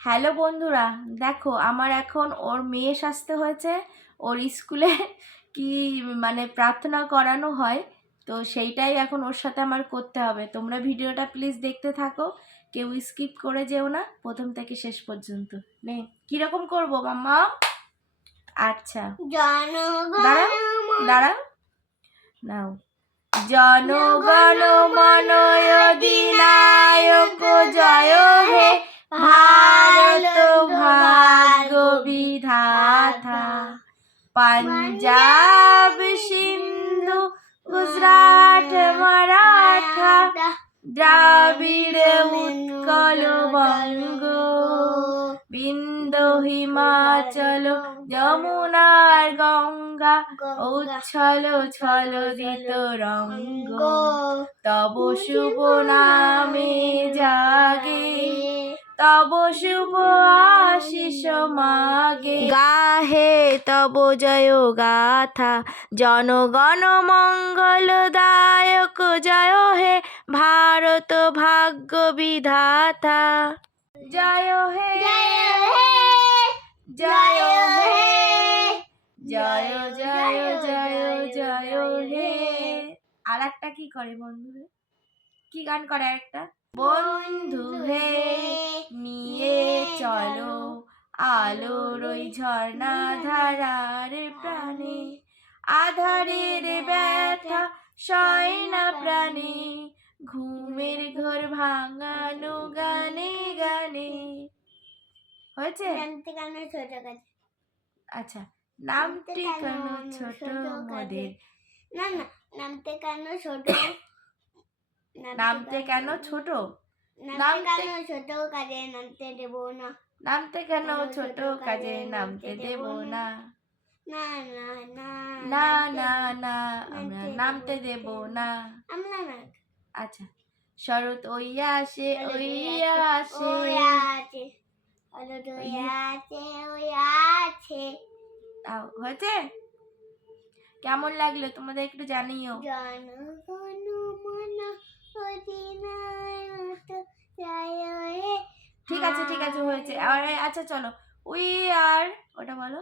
Hello বন্ধুরা, দেখো আমার এখন ওর মেয়ে সাজতে হয়েছে, ওর স্কুলে কি মানে প্রার্থনা করানো হয়, তো সেইটাই এখন ওর সাথে আমার করতে হবে। তোমরা ভিডিওটা প্লিজ দেখতে থাকো, কেউ স্কিপ করে যেও না, প্রথম থেকে শেষ পর্যন্ত। নে, কীরকম করব মাম্মা? আচ্ছা। দাঁড়াও নাও। জনগণ মন অধিনায়ক জয় হে পাঞ্জাব, সিন্ধু, গুজরাট, মারাঠা, দ্রাবিড়, উৎকল, বঙ্গ, বিন্দ, হিমাচল, যমুনার গঙ্গা, উচ্ছল ছল দিত রঙ্গ। তব শুভ নামে জাগে, তব শুভ আশিস মাগে। গাহে তব জয় গাথা। জনগণ মঙ্গলদায়ক জয় হে ভারত ভাগ্য বিধাতা। জয় হে জয় হে, জয় জয় জয় জয় হে। আর একটা কি করে বন্ধু কি গান করে একটা বন্ধু হে নিয়ে চলো। আলোর ওই ঝর্ণা ধারার প্রাণে আধারের ব্যথা সয় না প্রাণে ঘুমের ঘর ভাঙানো গানে গানে। হয়েছে? আচ্ছা নামটি কেন ছোট মদের। না না নামতে কেন ছোট। নামতে কেন ছোট? নামতে- কেন ছোট কাজে নামতে দেবো না। নামতে কেন ছোট কাজে নামতে দেব না। না না না না না না আমরা নামতে দেব না। আমরা না। আচ্ছা শরৎ ওই আসে ওই আসে ওই আছে হলুদ ওই আছে ওই আছে তাও হয়েছে? কেমন লাগল? তোমাদের একটু জানিও। জনগণ হয়েছে। আচ্ছা চলো। উই আর ওটা বলো।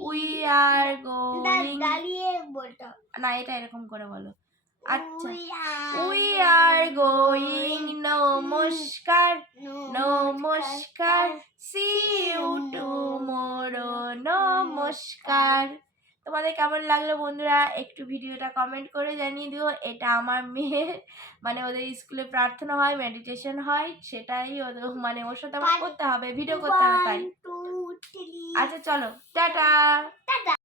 উই আর বলতে। না এটা এরকম করে বলো। আচ্ছা। উই আর গোয়িং নমস্কার নমস্কার সি ইউ টুমোরো নমস্কার তোমাদের কেমন লাগল বন্ধুরা? একটু ভিডিওটা কমেন্ট করে জানিয়ে দিও। এটা আমার মেয়ের মানে ওদের স্কুলে প্রার্থনা হয় মেডিটেশন হয় সেটাই ওদের মানে ওর সাথে আমার করতে হবে ভিডিও করতে হবে তাই. আচ্ছা চলো টাটা!